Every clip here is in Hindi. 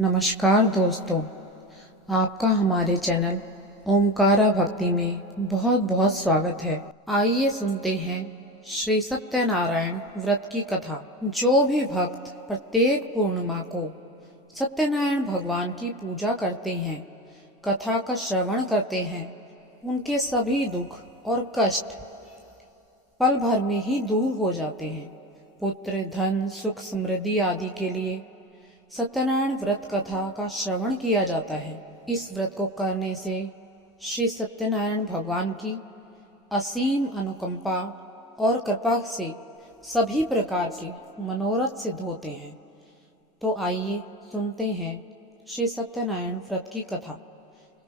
नमस्कार दोस्तों, आपका हमारे चैनल ओमकारा भक्ति में बहुत बहुत स्वागत है। आइए सुनते हैं श्री सत्यनारायण व्रत की कथा। जो भी भक्त प्रत्येक पूर्णिमा को सत्यनारायण भगवान की पूजा करते हैं, कथा का श्रवण करते हैं, उनके सभी दुख और कष्ट पल भर में ही दूर हो जाते हैं। पुत्र, धन, सुख, समृद्धि आदि के लिए सत्यनारायण व्रत कथा का श्रवण किया जाता है। इस व्रत को करने से श्री सत्यनारायण भगवान की असीम अनुकंपा और कृपा से सभी प्रकार के मनोरथ सिद्ध होते हैं। तो आइए सुनते हैं श्री सत्यनारायण व्रत की कथा।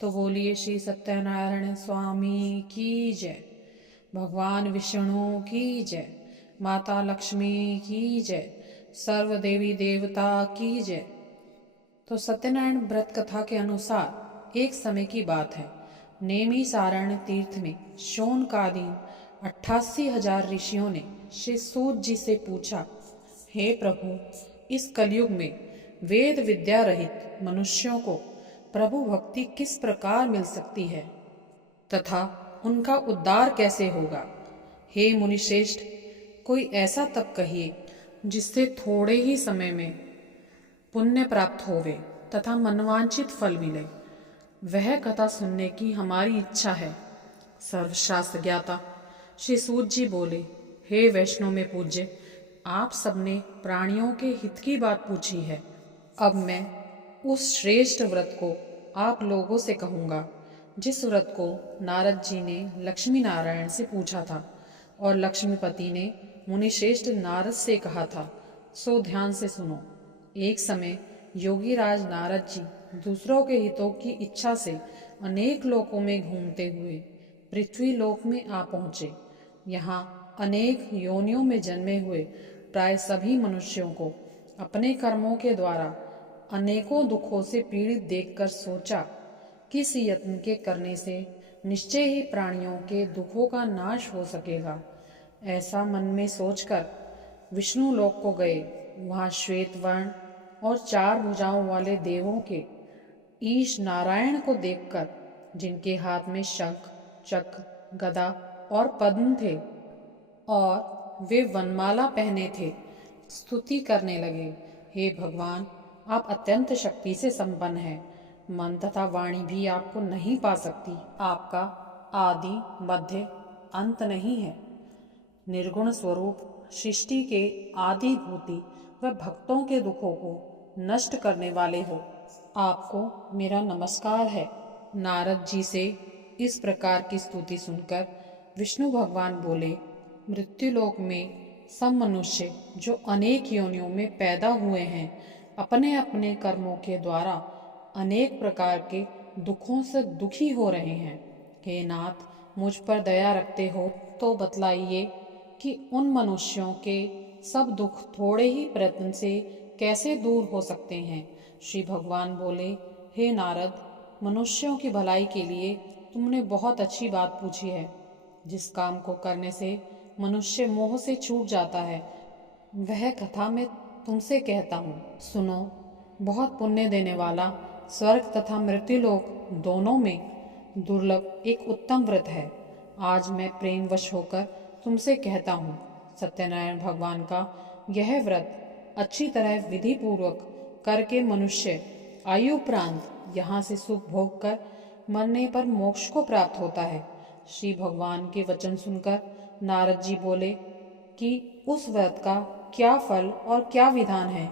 तो बोलिए श्री सत्यनारायण स्वामी की जय, भगवान विष्णु की जय, माता लक्ष्मी की जय, सर्व देवी देवता की जय। तो सत्यनारायण व्रत कथा के अनुसार एक समय की बात है। नेमी सारण तीर्थ में शौनकादीन 88,000 ऋषियों ने श्री सूत जी से पूछा, हे प्रभु, इस कलयुग में वेद विद्या रहित मनुष्यों को प्रभु भक्ति किस प्रकार मिल सकती है तथा उनका उद्धार कैसे होगा। हे मुनिश्रेष्ठ, कोई ऐसा तप कहिए जिससे थोड़े ही समय में पुण्य प्राप्त होवे तथा मनवांछित फल मिले। वह कथा सुनने की हमारी इच्छा है। सर्वशास्त्र ज्ञाता श्री सूत जी बोले, हे वैष्णव में पूज्य, आप सबने प्राणियों के हित की बात पूछी है। अब मैं उस श्रेष्ठ व्रत को आप लोगों से कहूँगा जिस व्रत को नारद जी ने लक्ष्मी नारायण से पूछा था और लक्ष्मीपति ने मुनिश्रेष्ठ नारद से कहा था। सो ध्यान से सुनो। एक समय योगी राज नारद जी दूसरों के हितों की इच्छा से अनेक लोकों में घूमते हुए पृथ्वी लोक में आ पहुँचे। यहाँ अनेक योनियों में जन्मे हुए प्राय सभी मनुष्यों को अपने कर्मों के द्वारा अनेकों दुखों से पीड़ित देखकर सोचा, किस यत्न के करने से निश्चय ही प्राणियों के दुखों का नाश हो सकेगा। ऐसा मन में सोचकर विष्णु लोक को गए। वहाँ श्वेत वर्ण और 4 भुजाओं वाले देवों के ईश नारायण को देखकर, जिनके हाथ में शंख, चक्र, गदा और पद्म थे और वे वनमाला पहने थे, स्तुति करने लगे। हे भगवान, आप अत्यंत शक्ति से संपन्न हैं। मन तथा वाणी भी आपको नहीं पा सकती। आपका आदि मध्य अंत नहीं है। निर्गुण स्वरूप सृष्टि के आदि भूति व भक्तों के दुखों को नष्ट करने वाले हो। आपको मेरा नमस्कार है। नारद जी से इस प्रकार की स्तुति सुनकर विष्णु भगवान बोले, मृत्युलोक में सब मनुष्य जो अनेक योनियों में पैदा हुए हैं, अपने अपने कर्मों के द्वारा अनेक प्रकार के दुखों से दुखी हो रहे हैं। हे नाथ, मुझ पर दया रखते हो तो बतलाइए कि उन मनुष्यों के सब दुख थोड़े ही प्रयत्न से कैसे दूर हो सकते हैं। श्री भगवान बोले, हे नारद, मनुष्यों की भलाई के लिए तुमने बहुत अच्छी बात पूछी है। जिस काम को करने से मनुष्य मोह से छूट जाता है, वह कथा मैं तुमसे कहता हूँ, सुनो। बहुत पुण्य देने वाला स्वर्ग तथा मृत्युलोक दोनों में दुर्लभ एक उत्तम व्रत है। आज मैं प्रेमवश होकर तुमसे कहता हूँ। सत्यनारायण भगवान का यह व्रत अच्छी तरह विधि पूर्वक करके मनुष्य आयु उपरांत यहाँ से सुख भोग कर मरने पर मोक्ष को प्राप्त होता है। श्री भगवान के वचन सुनकर नारद जी बोले कि उस व्रत का क्या फल और क्या विधान है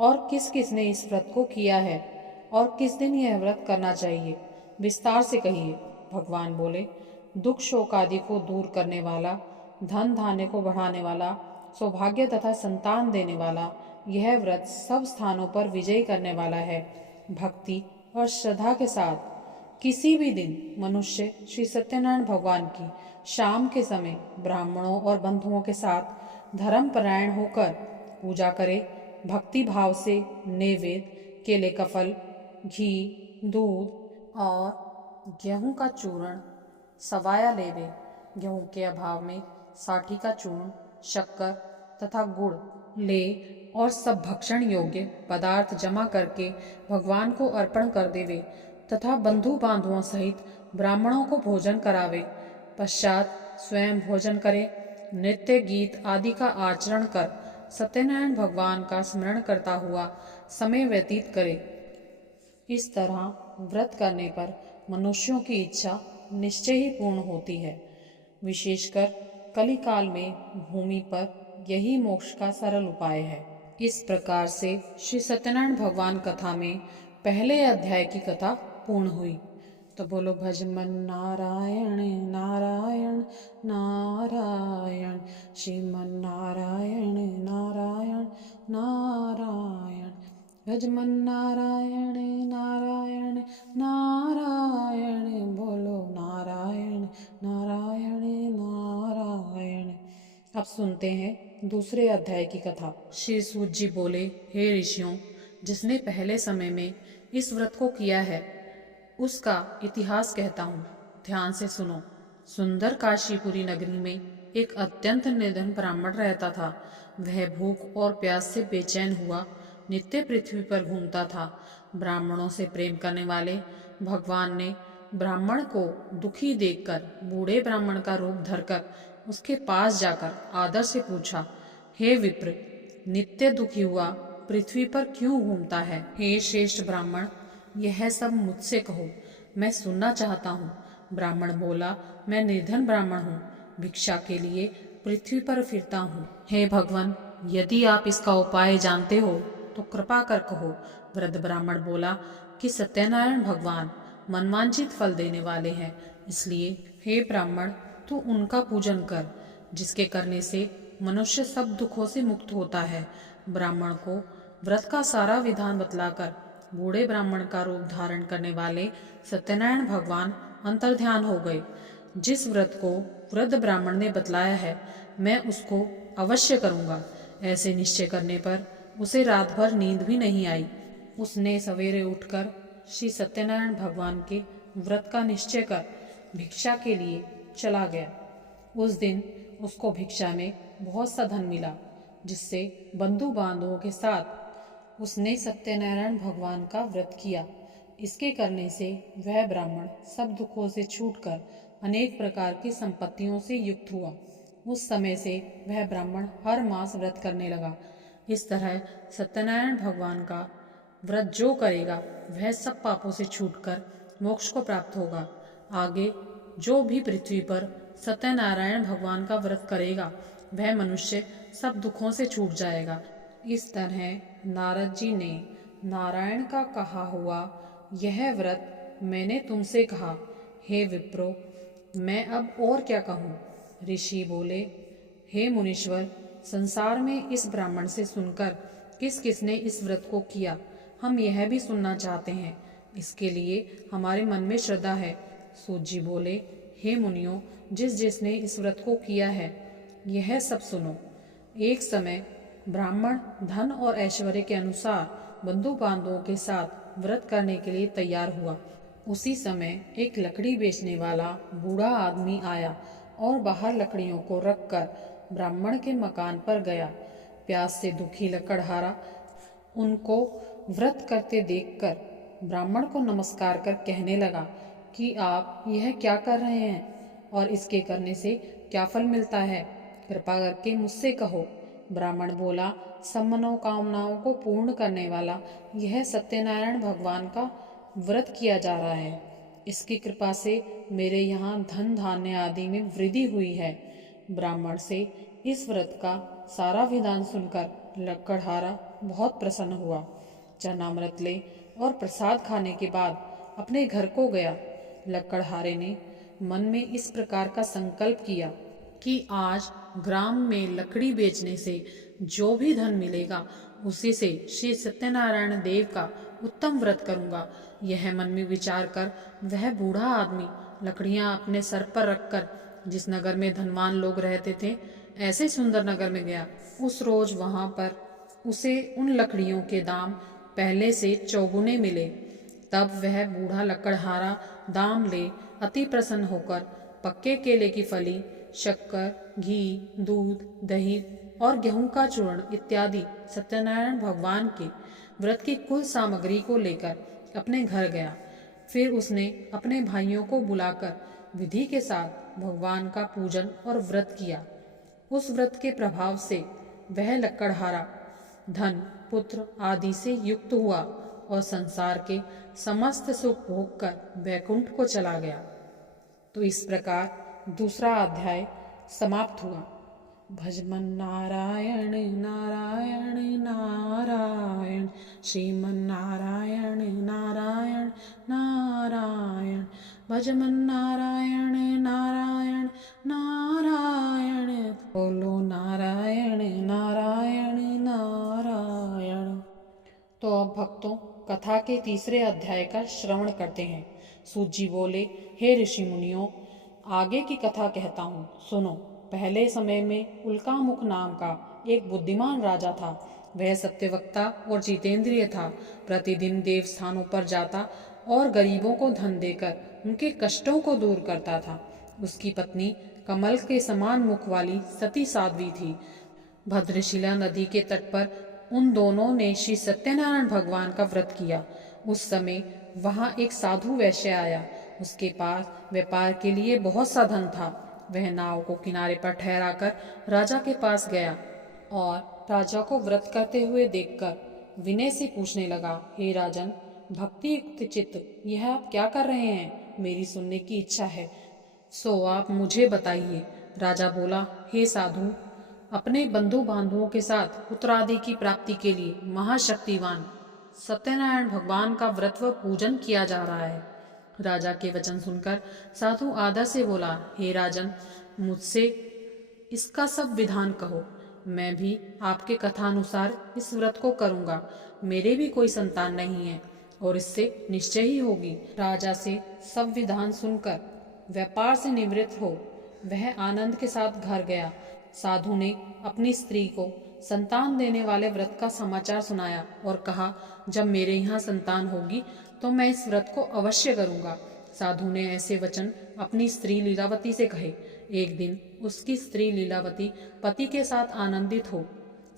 और किस किस ने इस व्रत को किया है और किस दिन यह व्रत करना चाहिए, विस्तार से कहिए। भगवान बोले, दुख शोक आदि को दूर करने वाला, धन धान्य को बढ़ाने वाला, सौभाग्य तथा संतान देने वाला यह व्रत सब स्थानों पर विजय करने वाला है। भक्ति और श्रद्धा के साथ किसी भी दिन मनुष्य श्री सत्यनारायण भगवान की शाम के समय ब्राह्मणों और बंधुओं के साथ धर्मपरायण होकर पूजा करे। भक्ति भाव से नैवेद्य, केले का फल, घी, दूध और गेहूं का चूर्ण सवाया लेवे। गेहूं के अभाव में साठी का चूर्ण, शक्कर तथा गुड़ ले और सब भक्षण योग्य पदार्थ जमा करके भगवान को अर्पण कर देवे तथा बंधु बांधुओं सहित ब्राह्मणों को भोजन करावे। पश्चात स्वयं भोजन करे, नृत्य गीत आदि का आचरण कर सत्यनारायण भगवान का स्मरण करता हुआ समय व्यतीत करे। इस तरह व्रत करने पर मनुष्यों की इच्छा निश्चय ही पूर्ण होती है। विशेषकर कलिकाल में भूमि पर यही मोक्ष का सरल उपाय है। इस प्रकार से श्री सत्यनारायण भगवान कथा में पहले अध्याय की कथा पूर्ण हुई। तो बोलो भजमन नारायण नारायण नारायण, श्रीमन नारायण नारायण नारायण, भजमन नारायण नारायण नारायण, बोलो नारायण नारायण नारायण। अब सुनते हैं दूसरे अध्याय की कथा। श्री सूत जी बोले, हे ऋषियों, जिसने पहले समय में इस व्रत को किया है उसका इतिहास कहता हूँ, ध्यान से सुनो। सुंदर काशीपुरी नगरी में एक अत्यंत निर्धन ब्राह्मण रहता था। वह भूख और प्यास से बेचैन हुआ नित्य पृथ्वी पर घूमता था। ब्राह्मणों से प्रेम करने वाले भगवान ने ब्राह्मण को दुखी देखकर बूढ़े ब्राह्मण का रूप धरकर उसके पास जाकर आदर से पूछा, हे विप्र, नित्य दुखी हुआ पृथ्वी पर क्यों घूमता है? हे श्रेष्ठ ब्राह्मण, यह सब मुझसे कहो, मैं सुनना चाहता हूँ। ब्राह्मण बोला, मैं निर्धन ब्राह्मण हूँ, भिक्षा के लिए पृथ्वी पर फिरता हूँ। हे भगवान, यदि आप इसका उपाय जानते हो तो कृपा कर कहो। वृद्ध ब्राह्मण बोला कि सत्यनारायण भगवान मनवांछित फल देने वाले हैं, इसलिए हे ब्राह्मण, तू उनका पूजन कर, जिसके करने से मनुष्य सब दुखों से मुक्त होता है। ब्राह्मण को व्रत का सारा विधान बतलाकर बूढ़े ब्राह्मण का रूप धारण करने वाले सत्यनारायण भगवान अंतर्ध्यान हो गए। जिस व्रत को वृद्ध ब्राह्मण ने बतलाया है, मैं उसको अवश्य करूँगा। ऐसे निश्चय करने पर उसे रात भर नींद भी नहीं आई। उसने सवेरे उठकर श्री सत्यनारायण भगवान के व्रत का निश्चय कर भिक्षा के लिए चला गया। उस दिन उसको भिक्षा में बहुत सा धन मिला, जिससे बंधु बांधवों के साथ उसने सत्यनारायण भगवान का व्रत किया। इसके करने से वह ब्राह्मण सब दुखों से छूटकर अनेक प्रकार की संपत्तियों से युक्त हुआ। उस समय से वह ब्राह्मण हर मास व्रत करने लगा। इस तरह सत्यनारायण भगवान का व्रत जो करेगा वह सब पापों से छूटकर मोक्ष को प्राप्त होगा। आगे जो भी पृथ्वी पर सत्यनारायण भगवान का व्रत करेगा वह मनुष्य सब दुखों से छूट जाएगा। इस तरह नारद जी ने नारायण का कहा हुआ यह व्रत मैंने तुमसे कहा। हे विप्रो, मैं अब और क्या कहूँ? ऋषि बोले, हे मुनीश्वर, संसार में इस ब्राह्मण से सुनकर किस किसने इस व्रत को किया, हम यह भी सुनना चाहते हैं। इसके लिए हमारे मन में श्रद्धा है। सूत जी बोले, हे मुनियों, जिस जिसने इस व्रत को किया है यह सब सुनो। एक समय ब्राह्मण धन और ऐश्वर्य के अनुसार बंधु बांधवों के साथ व्रत करने के लिए तैयार हुआ। उसी समय एक लकड़ी बेचने वाला बूढ़ा आदमी आया और बाहर लकड़ियों को रखकर ब्राह्मण के मकान पर गया। प्यास से दुखी लकड़हारा उनको व्रत करते देखकर ब्राह्मण को नमस्कार कर कहने लगा कि आप यह क्या कर रहे हैं और इसके करने से क्या फल मिलता है? कृपा करके मुझसे कहो। ब्राह्मण बोला, सब मनोकामनाओं को पूर्ण करने वाला यह सत्यनारायण भगवान का व्रत किया जा रहा है। इसकी कृपा से मेरे यहाँ धन धान्य आदि में वृद्धि हुई है। ब्राह्मण से इस व्रत का सारा विधान सुनकर लकड़हारा बहुत प्रसन्न हुआ। चरणामृत ले और प्रसाद खाने के बाद अपने घर को गया। लकड़हारे ने मन में इस प्रकार का संकल्प किया कि आज ग्राम में लकड़ी बेचने से जो भी धन मिलेगा उसी से श्री सत्यनारायण देव का उत्तम व्रत करूंगा। यह मन में विचार कर वह बूढ़ा आदमी लकड़ियां अपने सर पर रखकर जिस नगर में धनवान लोग रहते थे ऐसे सुंदर नगर में गया। उस रोज वहां पर उसे उन लकड़ियों के दाम पहले से चौगुने मिले। तब वह बूढ़ा लकड़हारा दाम ले अति प्रसन्न होकर पक्के केले की फली, शक्कर, घी, दूध, दही और गेहूं का चूर्ण इत्यादि सत्यनारायण भगवान के व्रत की कुल सामग्री को लेकर अपने घर गया। फिर उसने अपने भाइयों को बुलाकर विधि के साथ भगवान का पूजन और व्रत किया। उस व्रत के प्रभाव से वह लक्कड़हारा धन पुत्र आदि से युक्त हुआ और संसार के समस्त सुख भोग कर वैकुंठ को चला गया। तो इस प्रकार दूसरा अध्याय समाप्त हुआ। भजमन नारायण नारायण नारायण, श्रीमन नारायण नारायण नारायण, भजमन नारायण नारायण नारायण, बोलो नारायण नारायण नारायण। तो अब भक्तों कथा के तीसरे अध्याय का श्रवण करते हैं। सूत जी बोले, हे ऋषि मुनियों, आगे की कथा कहता हूँ, सुनो। पहले समय में उल्कामुख नाम का एक बुद्धिमान राजा था। वह सत्यवक्ता और जितेंद्रिय था। प्रतिदिन देव स्थानों पर जाता और गरीबों को धन देकर उनके कष्टों को दूर करता था। उसकी पत्नी कमल के समान मुख वाली सती साध्वी थी। भद्रशिला नदी के तट पर उन दोनों ने श्री सत्यनारायण भगवान का व्रत किया। उस समय वहां एक साधु वैश्य आया। उसके पास व्यापार के लिए बहुत सा धन था। वह नाव को किनारे पर ठहराकर राजा के पास गया और राजा को व्रत करते हुए देखकर विनय से पूछने लगा, हे राजन, भक्ति युक्त चित्त यह आप क्या कर रहे हैं? मेरी सुनने की इच्छा है, सो आप मुझे बताइए। राजा बोला, हे साधु, अपने बंधु बांधवों के साथ पुत्रादि की प्राप्ति के लिए महाशक्तिवान सत्यनारायण भगवान का व्रत व पूजन किया जा रहा है। राजा के वचन सुनकर साधु आदर से बोला, हे राजन, मुझसे इसका सब विधान कहो। मैं भी आपके कथानुसार इस व्रत को करूंगा। मेरे भी कोई संतान नहीं है और इससे निश्चय ही होगी। राजा से सब विधान सुनकर व्यापार से निवृत्त हो वह आनंद के साथ घर गया। साधु ने अपनी स्त्री को संतान देने वाले व्रत का समाचार सुनाया और कहा, जब मेरे यहाँ संतान होगी तो मैं इस व्रत को अवश्य करूंगा। साधु ने ऐसे वचन अपनी स्त्री लीलावती से कहे। एक दिन उसकी स्त्री लीलावती पति के साथ आनंदित हो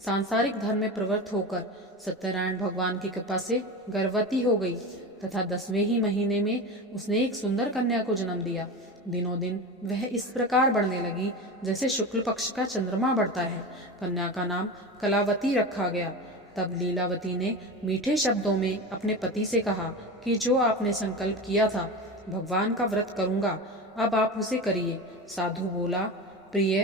सांसारिक धर्म में प्रवृत्त होकर सत्यनारायण भगवान की कृपा से गर्भवती हो गई तथा 10वें ही महीने में उसने एक सुंदर कन्या को जन्म दिया। दिनों दिन वह इस प्रकार बढ़ने लगी जैसे शुक्ल पक्ष का चंद्रमा बढ़ता है। कन्या का नाम कलावती रखा गया। तब लीलावती ने मीठे शब्दों में अपने पति से कहा कि जो आपने संकल्प किया था, भगवान का व्रत करूंगा, अब आप उसे करिए। साधु बोला, प्रिय,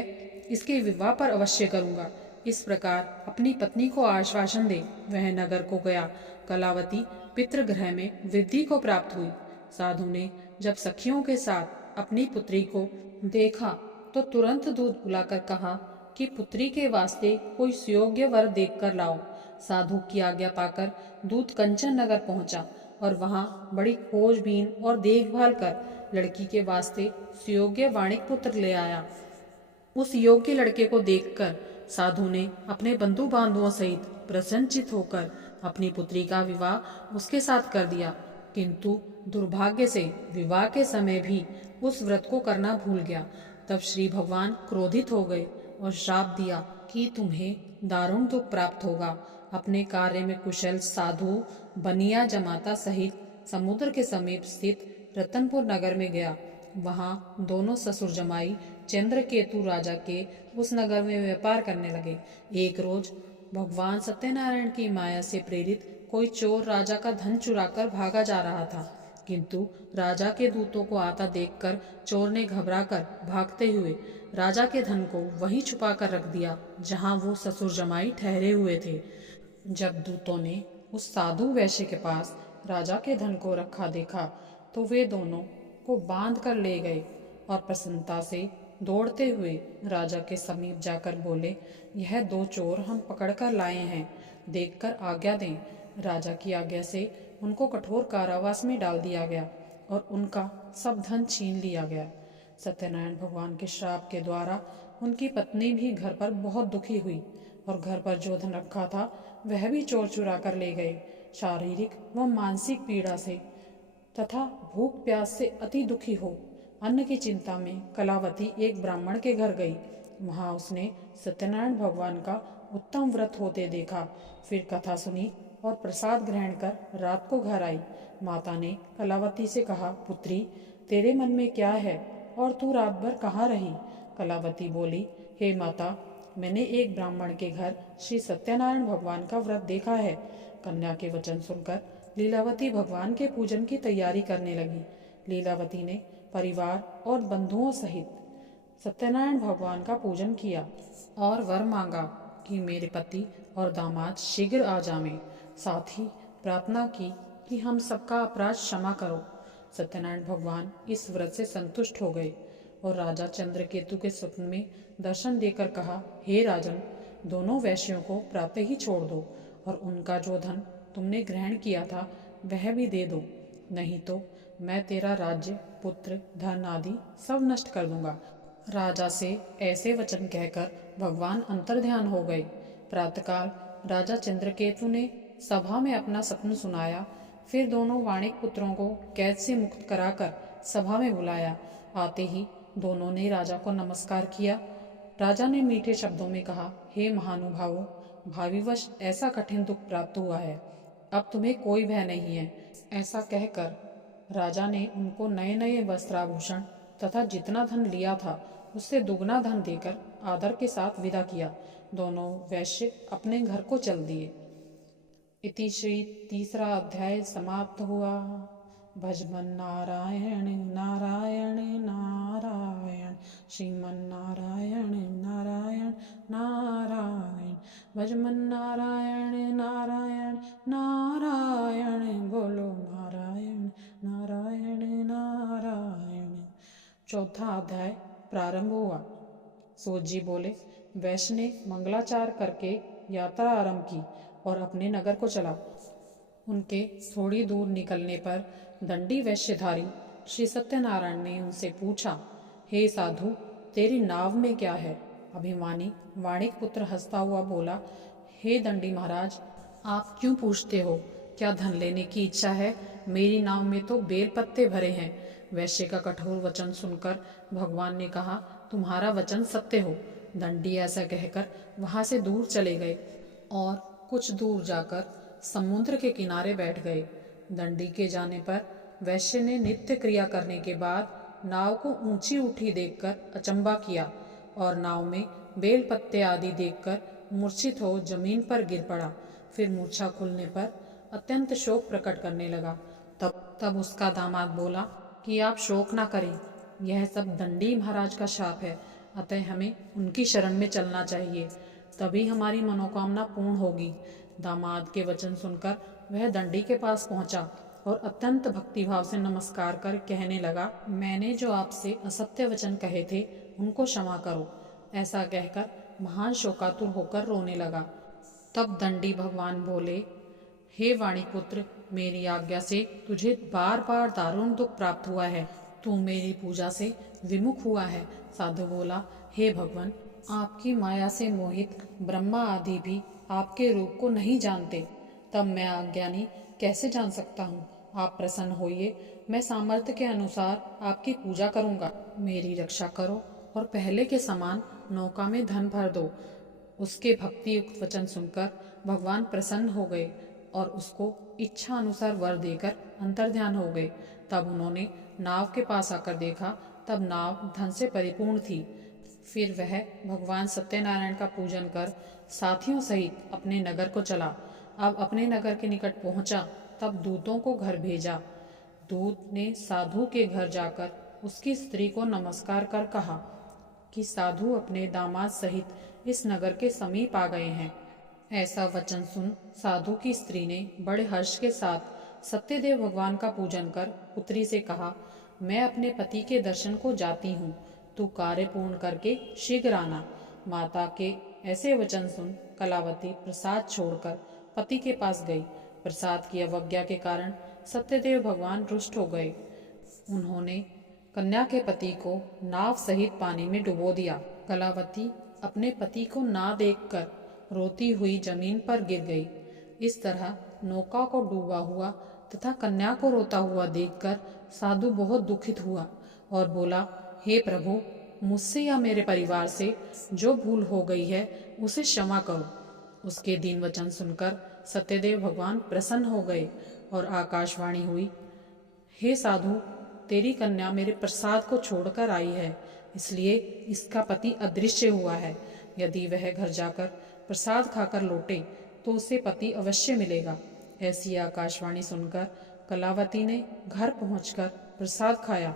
इसके विवाह पर अवश्य करूंगा। इस प्रकार अपनी पत्नी को आश्वासन दे वह नगर को गया। कलावती पितृगृह में वृद्धि को प्राप्त हुई। साधु ने जब सखियों के साथ अपनी पुत्री को देखा तो तुरंत दूत बुलाकर कहा कि पुत्री के वास्ते कोई सुयोग्य वर देख कर लाओ। साधु की आज्ञा पाकर दूत कंचन नगर पहुंचा और वहां बड़ी खोजबीन और देखभाल कर लड़की के वास्ते सुयोग्य वाणिक पुत्र ले आया। उस योग्य लड़के को देखकर साधु ने अपने बंधु बांधवों सहित प्रसन्नचित होकर अपनी पुत्री का विवाह उसके साथ कर दिया। किंतु दुर्भाग्य से विवाह के समय भी उस व्रत को करना भूल गया। तब श्री भगवान क्रोधित हो गए और श्राप दिया कि तुम्हें दारुण दुख प्राप्त होगा। अपने कार्य में कुशल साधु बनिया जमाता सहित समुद्र के समीप स्थित रतनपुर नगर में गया। वहां दोनों ससुर जमाई चंद्रकेतु राजा के उस नगर में व्यापार करने लगे। एक रोज भगवान सत्यनारायण की माया से प्रेरित कोई चोर राजा का धन चुराकर भागा जा रहा था, किंतु राजा के दूतों को आता देखकर चोर ने घबराकर भागते हुए राजा के धन को वहीं छुपा कर रख दिया जहां वो ससुर जमाई ठहरे हुए थे। जब दूतों ने उस साधु वैश्य के पास राजा के धन को रखा देखा तो वे दोनों को बांध कर ले गए और प्रसन्नता से दौड़ते हुए राजा के समीप जाकर बोले, यह 2 चोर हम पकड़कर लाए हैं, देखकर आज्ञा दें। राजा की आज्ञा से उनको कठोर कारावास में डाल दिया गया और उनका सब धन छीन लिया गया। सत्यनारायण भगवान के श्राप के द्वारा उनकी पत्नी भी घर पर बहुत दुखी हुई और घर पर जो धन रखा था वह भी चोर चुरा कर ले गए। शारीरिक व मानसिक पीड़ा से तथा भूख प्यास से अति दुखी हो अन्न की चिंता में कलावती एक ब्राह्मण के घर गई। वहाँ उसने सत्यनारायण भगवान का उत्तम व्रत होते देखा। फिर कथा सुनी और प्रसाद ग्रहण कर रात को घर आई। माता ने कलावती से कहा, पुत्री, तेरे मन में क्या है और तू रात भर कहाँ रही? कलावती बोली, हे माता, मैंने एक ब्राह्मण के घर श्री सत्यनारायण भगवान का व्रत देखा है। कन्या के वचन सुनकर लीलावती भगवान के पूजन की तैयारी करने लगी। लीलावती ने परिवार और बंधुओं सहित सत्यनारायण भगवान का पूजन किया और वर मांगा कि मेरे पति और दामाद शीघ्र आ जावें। साथ ही प्रार्थना की कि हम सबका अपराध क्षमा करो। सत्यनारायण भगवान इस व्रत से संतुष्ट हो गए और राजा चंद्रकेतु के स्वप्न में दर्शन देकर कहा, हे राजन, दोनों वैश्यों को प्रातः ही छोड़ दो और उनका जो धन तुमने ग्रहण किया था वह भी दे दो, नहीं तो मैं तेरा राज्य, पुत्र, धन आदि सब नष्ट कर दूंगा। राजा से ऐसे वचन कहकर भगवान अंतर्ध्यान हो गए। प्रातःकाल राजा चंद्रकेतु ने सभा में अपना सपन सुनाया। फिर दोनों वाणिक पुत्रों को कैद से मुक्त कराकर सभा में बुलाया। आते ही दोनों ने राजा को नमस्कार किया। राजा ने मीठे शब्दों में कहा, हे महानुभावों, भाविवश ऐसा कठिन दुख प्राप्त हुआ है, अब तुम्हें कोई भय नहीं है। ऐसा कहकर राजा ने उनको नए नए वस्त्राभूषण तथा जितना धन लिया था उससे दुगना धन देकर आदर के साथ विदा किया। दोनों वैश्य अपने घर को चल दिए। इति श्री तीसरा अध्याय समाप्त हुआ। भजमन नारायण नारायण नारायण, श्रीमन नारायण नारायण नारायण, भजमन नारायण नारायण नारायण, बोलो नारायण नारायण नारायण। चौथा अध्याय प्रारंभ हुआ। सूत जी बोले, वैश्य ने मंगलाचार करके यात्रा आरंभ की और अपने नगर को चला। उनके थोड़ी दूर निकलने पर दंडी वैश्यधारी श्री सत्यनारायण ने उनसे पूछा, हे साधु, तेरी नाव में क्या है? अभिमानी वाणिक पुत्र हंसता हुआ बोला, हे दंडी महाराज, आप क्यों पूछते हो? क्या धन लेने की इच्छा है? मेरी नाव में तो बेल पत्ते भरे हैं। वैश्य का कठोर वचन सुनकर भगवान ने कहा, तुम्हारा वचन सत्य हो। दंडी ऐसा कहकर वहां से दूर चले गए और कुछ दूर जाकर समुद्र के किनारे बैठ गए। दंडी के जाने पर वैश्य ने नित्य क्रिया करने के बाद नाव को ऊंची उठी देखकर अचंबा किया और नाव में बेल पत्ते आदि देखकर मूर्छित हो जमीन पर गिर पड़ा। फिर मूर्छा खुलने पर अत्यंत शोक प्रकट करने लगा। तब उसका दामाद बोला कि आप शोक ना करें, यह सब दंडी महाराज का शाप है, अतः हमें उनकी शरण में चलना चाहिए, तभी हमारी मनोकामना पूर्ण होगी। दामाद के वचन सुनकर वह दंडी के पास पहुंचा और अत्यंत भक्तिभाव से नमस्कार कर कहने लगा, मैंने जो आपसे असत्य वचन कहे थे उनको क्षमा करो। ऐसा कहकर महान शोकातुर होकर रोने लगा। तब दंडी भगवान बोले, हे वाणिपुत्र, मेरी आज्ञा से तुझे बार बार दारुण दुख प्राप्त हुआ है, तू मेरी पूजा से विमुख हुआ है। साधु बोला, हे भगवान, आपकी माया से मोहित ब्रह्मा आदि भी आपके रूप को नहीं जानते, तब मैं अज्ञानी कैसे जान सकता हूँ? आप प्रसन्न होइए, मैं सामर्थ्य के अनुसार आपकी पूजा करूँगा। मेरी रक्षा करो और पहले के समान नौका में धन भर दो। उसके भक्ति युक्त वचन सुनकर भगवान प्रसन्न हो गए और उसको इच्छा अनुसार वर देकर अंतर्ध्यान हो गए। तब उन्होंने नाव के पास आकर देखा, तब नाव धन से परिपूर्ण थी। फिर वह भगवान सत्यनारायण का पूजन कर साथियों सहित अपने नगर को चला। अब अपने नगर के निकट पहुंचा, तब दूतों को घर भेजा। दूत ने साधु के घर जाकर उसकी स्त्री को नमस्कार कर कहा कि साधु अपने दामाद सहित इस नगर के समीप आ गए हैं। ऐसा वचन सुन साधु की स्त्री ने बड़े हर्ष के साथ सत्यदेव भगवान का पूजन कर पुत्री से कहा, मैं अपने पति के दर्शन को जाती हूँ, तू कार्य पूर्ण करके शीघ्र आना। माता के ऐसे वचन सुन कलावती प्रसाद छोड़कर पति के पास गई। प्रसाद की अवज्ञा के कारण सत्यदेव भगवान रुष्ट हो गए। उन्होंने कन्या के पति को नाव सहित पानी में डुबो दिया। कलावती अपने पति को ना देखकर रोती हुई जमीन पर गिर गई। इस तरह नौका को डूबा हुआ तथा कन्या को रोता हुआ देखकर साधु बहुत दुखित हुआ और बोला, हे प्रभु, मुझसे या मेरे परिवार से जो भूल हो गई है उसे क्षमा करो। उसके दीन वचन सुनकर सत्यदेव भगवान प्रसन्न हो गए और आकाशवाणी हुई, हे साधु, तेरी कन्या मेरे प्रसाद को छोड़कर आई है, इसलिए इसका पति अदृश्य हुआ है। यदि वह घर जाकर प्रसाद खाकर लौटे तो उसे पति अवश्य मिलेगा। ऐसी आकाशवाणी सुनकर कलावती ने घर पहुंचकर प्रसाद खाया,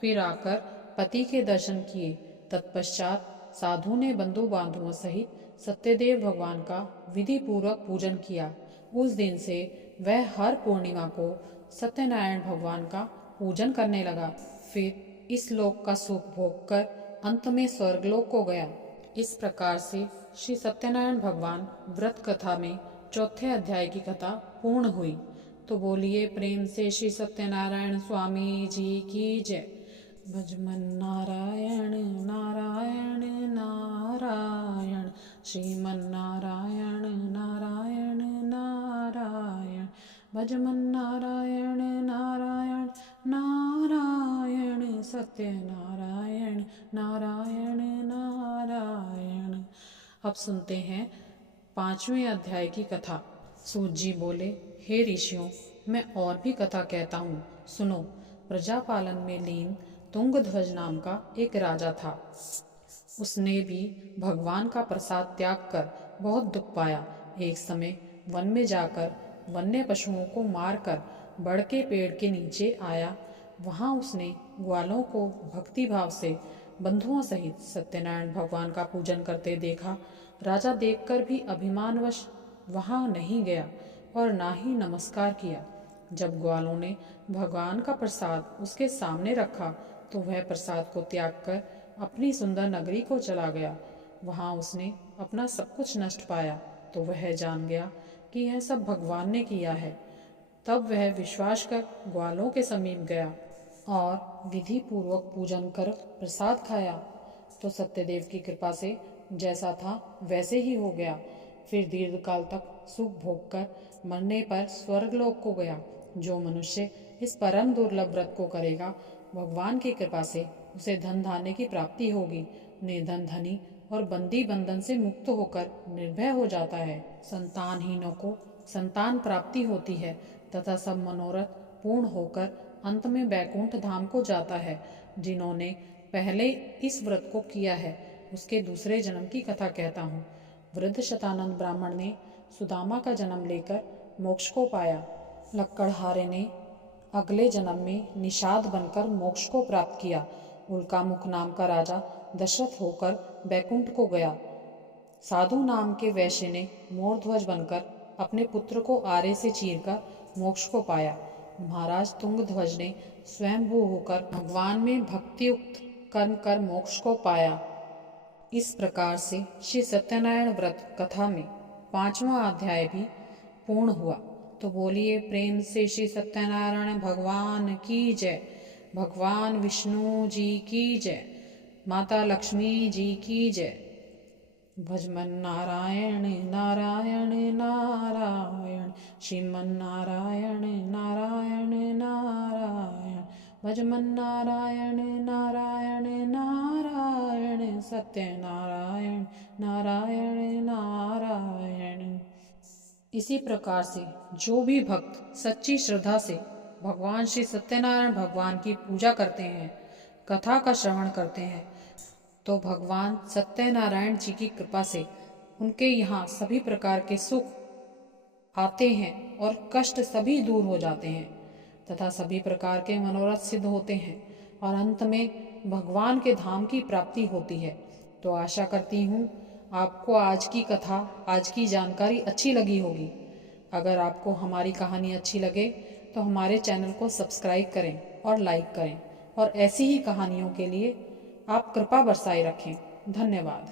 फिर आकर पति के दर्शन किए। तत्पश्चात साधु ने बंधु बांधवों सहित सत्यदेव भगवान का विधि पूर्वक पूजन किया। उस दिन से वह हर पूर्णिमा को सत्यनारायण भगवान का पूजन करने लगा। फिर इस लोक का सुख भोग कर अंत में स्वर्गलोक को गया। इस प्रकार से श्री सत्यनारायण भगवान व्रत कथा में चौथे अध्याय की कथा पूर्ण हुई। तो बोलिए प्रेम से श्री सत्यनारायण स्वामी जी की जय। भजमन नारायण नारायण नारायण, श्रीमन नारायण नारायण नारायण, भजमन नारायण नारायण नारायण, सत्यनारायण नारायण नारायण। अब सुनते हैं 5वें अध्याय की कथा। सूत जी बोले, हे ऋषियों, मैं और भी कथा कहता हूँ, सुनो। प्रजापालन में लीन तुंगध्वज नाम का एक राजा था। उसने भी भगवान का प्रसाद त्याग कर बहुत दुख पाया। एक समय वन में जाकर वन्य पशुओं को मारकर बड़ के पेड़ के नीचे आया। वहां उसने ग्वालों को भक्ति भाव से बंधुओं सहित सत्यनारायण भगवान का पूजन करते देखा। राजा देखकर भी अभिमानवश वहां नहीं गया और ना ही नमस्कार किया। जब ग्वालों ने भगवान का प्रसाद उसके सामने रखा तो वह प्रसाद को त्याग कर अपनी सुंदर नगरी को चला गया। वहां उसने अपना सब कुछ नष्ट पाया तो वह जान गया कि यह सब भगवान ने किया है। तब वह विश्वास कर ग्वालों के समीप गया और विधि पूर्वक पूजन कर प्रसाद खाया तो सत्यदेव की कृपा से जैसा था वैसे ही हो गया। फिर दीर्घकाल तक सुख भोग कर मरने पर स्वर्गलोक को गया। जो मनुष्य इस परम दुर्लभ व्रत को करेगा, भगवान की कृपा से उसे धन धान्य की प्राप्ति होगी। निर्धन धनी और बंदी बंधन से मुक्त होकर निर्भय हो जाता है। संतानहीनों को संतान प्राप्ति होती है तथा सब मनोरथ पूर्ण होकर अंत में वैकुंठ धाम को जाता है। जिन्होंने पहले इस व्रत को किया है उसके दूसरे जन्म की कथा कहता हूँ। वृद्ध शतानंद ब्राह्मण ने सुदामा का जन्म लेकर मोक्ष को पाया। लक्कड़हारे ने अगले जन्म में निषाद बनकर मोक्ष को प्राप्त किया। उल्कामुख नाम का राजा दशरथ होकर वैकुंठ को गया। साधु नाम के वैश्य ने मोरध्वज बनकर अपने पुत्र को आरे से चीरकर मोक्ष को पाया। महाराज तुंगध्वज ने स्वयंभू होकर भगवान में भक्तियुक्त कर्म कर मोक्ष को पाया। इस प्रकार से श्री सत्यनारायण व्रत कथा में 5वां अध्याय भी पूर्ण हुआ। तो बोलिए प्रेम से श्री सत्यनारायण भगवान की जय। भगवान विष्णु जी की जय। माता लक्ष्मी जी की जय। भजमन नारायण नारायण नारायण, श्रीमन नारायण नारायण नारायण, भजमन नारायण नारायण नारायण, सत्यनारायण नारायण नारायण। इसी प्रकार से जो भी भक्त सच्ची श्रद्धा से भगवान श्री सत्यनारायण भगवान की पूजा करते हैं, कथा का श्रवण करते हैं, तो भगवान सत्यनारायण जी की कृपा से उनके यहाँ सभी प्रकार के सुख आते हैं और कष्ट सभी दूर हो जाते हैं तथा सभी प्रकार के मनोरथ सिद्ध होते हैं और अंत में भगवान के धाम की प्राप्ति होती है। तो आशा करती हूँ आपको आज की कथा, आज की जानकारी अच्छी लगी होगी। अगर आपको हमारी कहानी अच्छी लगे तो हमारे चैनल को सब्सक्राइब करें और लाइक करें और ऐसी ही कहानियों के लिए आप कृपा बरसाए रखें। धन्यवाद।